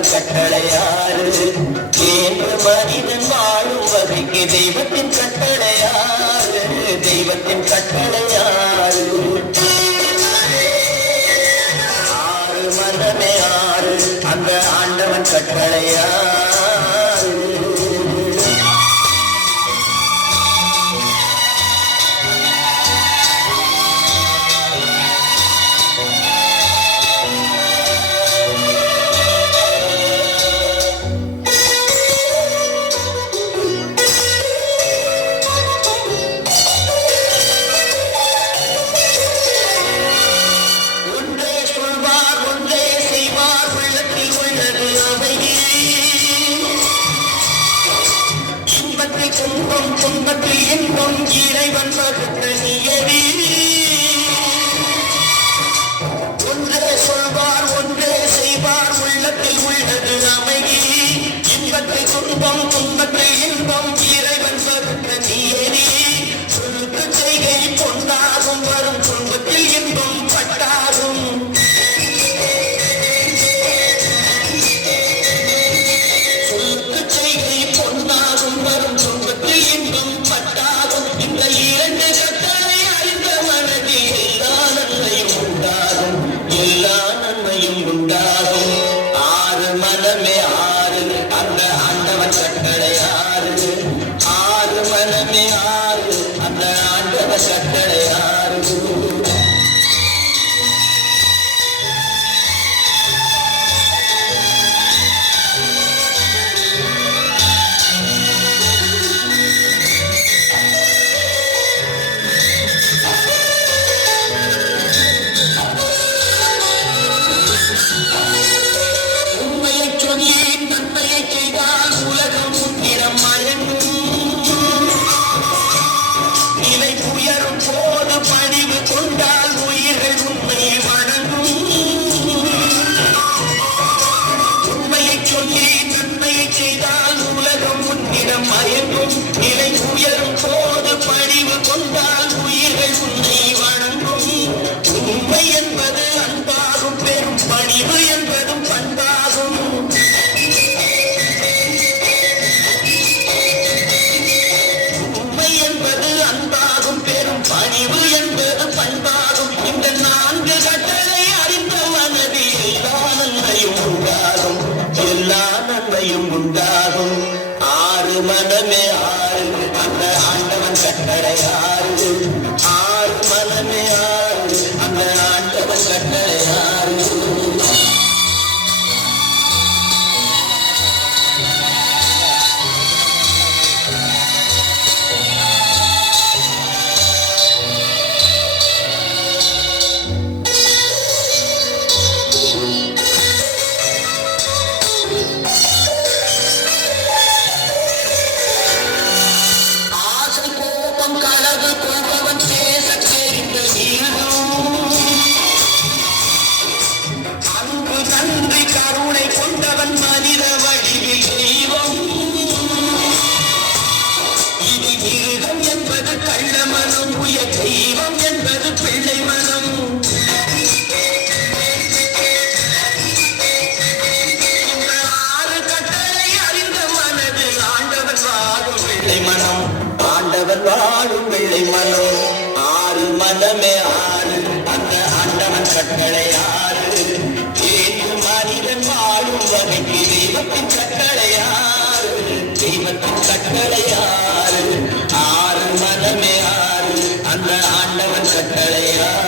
ஆண்டவன் கட்டளையாறு என்று மனிதன் வாழும் வகைக்கு தெய்வத்தின் கட்டளையாறு தெய்வத்தின் கட்டளையாறு ஆறு மனமே ஆறு அந்த ஆண்டவன் கட்டளையாறு துன்பம் துன்பத்தில் இன்பம் இறைவன் வகுத்த நியதி ஒன்றே சொல்வார் ஒன்றே செய்வார் உள்ளத்தில் உள்ளது அமைதி இன்பத்தில் துன்பம் துன்பத்தில் இன்பம் இறைவன் வகுத்த நியதி சொல்லுக்கு செய்கை பொன்னாகும் வரும் துன்பத்தில் இன்பம் பட்டாகும் சொல்லுக்கு செய்கை பொன்னாகும் வரும் இன்பம் பட்டாகும் இந்த இரண்டு கட்டளை அறிந்த மனதில் எல்லா நன்மையும் உண்டாகும் எல்லா நன்மையும் உண்டாகும் ஆறு மனமே ஆறு அந்த ஆண்டவன் கட்டளை ஆறு ஆறு மனமே ஆறு அந்த ஆண்டவன் கட்டளை ஆறு நிலை உயரும் போது பணிவு கொண்டால் உயிர்கள் உன்னை வணங்கும் உண்மை என்பது அன்பாகும் பெரும் பணிவு என்பதும் பண்பாகும் உண்மை என்பது அன்பாகும் பெரும் பணிவு என்பது பண்பாகும் இந்த நான்கு கட்டளை அறிந்த மனதில் எல்லா நன்மையும் உண்டாகும் எல்லா நன்மையும் உண்டாகும் ஆறு மனமே ஆறு அந்த ஆண்டவன் கட்டளை ஆறு ஆறு மனமே ஆறு அந்த ஆண்டவன் கட்டளை ஆறு கலவு கொள்பவன் பேச தெரிந்த அன்பு நன்றி கருணை கொண்டவன் மனித வடிவில் தெய்வம் இது மிருகம் என்பது கள்ள மனம் உய தெய்வம் என்பது பிள்ளை மனம் இந்த ஆறு கட்டளை அறிந்த மனது ஆண்டவன் வாழும் பிள்ளை மனம் ஆண்டவன் வாழும் பிள்ளை மனம் ஆறு மனமே ஆறு அந்த ஆண்டவன் கட்டளை ஆறு ஏற்று மனிதன் வாழும் வகைக்கு தெய்வத்தின் கட்டளை ஆறு தெய்வத்தின் கட்டளை ஆறு ஆறு மனமே ஆறு அந்த ஆண்டவன் கட்டளை ஆறு